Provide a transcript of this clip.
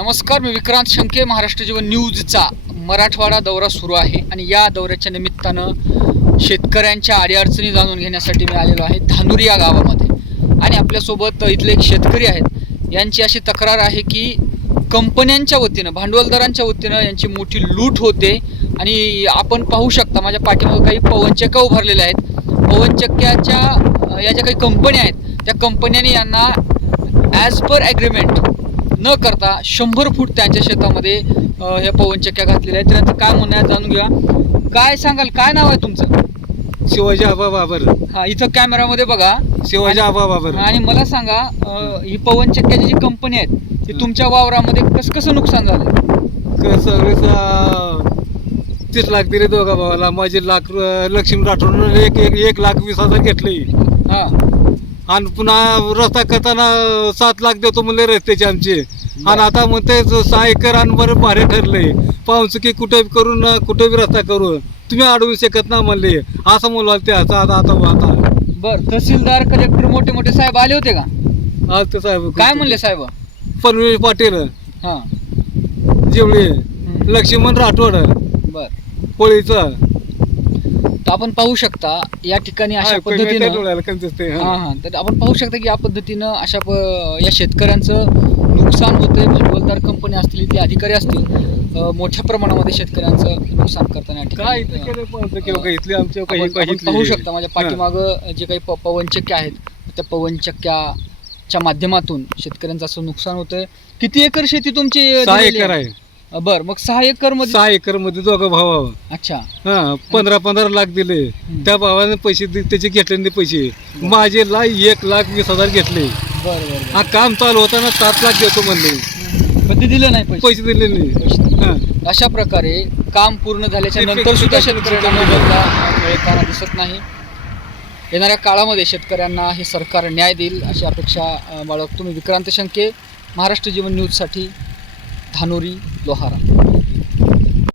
नमस्कार मी विक्रांत शंके महाराष्ट्र जीवन न्यूजचा मराठवाडा दौरा सुरू आहे. आणि या दौऱ्याच्या निमित्तानं शेतकऱ्यांच्या अडीअडचणी जाणून घेण्यासाठी मी आलेलो आहे धानुरी या गावामध्ये. आणि आपल्यासोबत इथले एक शेतकरी आहेत. यांची अशी तक्रार आहे की कंपन्यांच्या वतीनं भांडवलदारांच्या वतीनं यांची मोठी लूट होते. आणि आपण पाहू शकता माझ्या पाठीमागे काही पवनचक्क्या उभारलेल्या आहेत. पवनचक्क्याच्या या ज्या काही कंपन्या आहेत त्या कंपन्यांनी यांना ॲज पर ॲग्रीमेंट न करता शंभर फूट त्यांच्या शेतामध्ये ह्या पवनचक्क्या घातलेल्या आहेत. त्यांचं काय म्हणणं आहे जाणून घ्या. काय सांगाल काय नाव आहे तुमचं? शिवाजी आबा बाबर. हा इथं कॅमेरामध्ये बघा. शिवाजी आबा बाबर. आणि मला सांगा अ, ही पवनचक्क्याची जी कंपनी आहेत ती तुमच्या वावरामध्ये कसं कसं नुकसान झालं सर्विस तीस लाख दिले दोघा भावाला? माझे लाख लक्ष्मी राठोड एक एक एक लाख वीस हजार घेतले. हा. आणि पुन्हा रस्ता करताना सात लाख देतो म्हणले रस्त्याचे आमचे. आणि आता म्हणते सहा एकर आणि बरं भारे ठरले. पाहून की कुठे करून कुठे बी रस्ता करू तुम्ही अडवू शकत ना म्हणले. असं म्हणलं ते आता आता आता बर तहसीलदार कलेक्टर मोठे मोठे साहेब आले होते का? आज ते साहेब. काय म्हणले साहेब? पनवेश पाटील. हा. जेवळे. लक्ष्मण राठोड. बर. पोळीचं तर आपण पाहू शकता या ठिकाणी अशा पद्धतीनं हा. हा हा. तर आपण पाहू शकता की या पद्धतीनं अशा प या शेतकऱ्यांचं नुकसान होतंय. भांडवलदार कंपनी असतील इथले अधिकारी असतील मोठ्या प्रमाणामध्ये शेतकऱ्यांचं नुकसान करताना काय इथले आमच्या आपण- पाहू शकता. माझ्या पाठीमागं जे काही प पवनचक्क्या आहेत त्या पवनचक्क्याच्या माध्यमातून शेतकऱ्यांचं असं नुकसान होतंय. किती एकर शेती तुमची एकर आहे. बरं मग सहा एकरमध्ये सहा एकरमध्ये दोघं भाव अच्छा. हा पंधरा पंधरा लाख दिले. त्या भावाने पैसे दि- त्याचे घेतले नाही पैसे. माझे ला एक लाख वीस हजार घेतले. बरं बरं हा काम चालू होताना सात लाख देतो म्हणले. पण ते दिलं नाही पैसे. पैसे दिले नाही. पैसे. हा. अशा प्रकारे काम पूर्ण झाल्याच्यानंतर सुद्धा शेतकऱ्यांना मोबदला मिळताना दिसत नाही. येणाऱ्या काळामध्ये शेतकऱ्यांना हे सरकार न्याय देईल अशी अपेक्षा अ, बाळगतो मी. विक्रांत शंके महाराष्ट्र जीवन न्यूजसाठी धानोरी लोहारा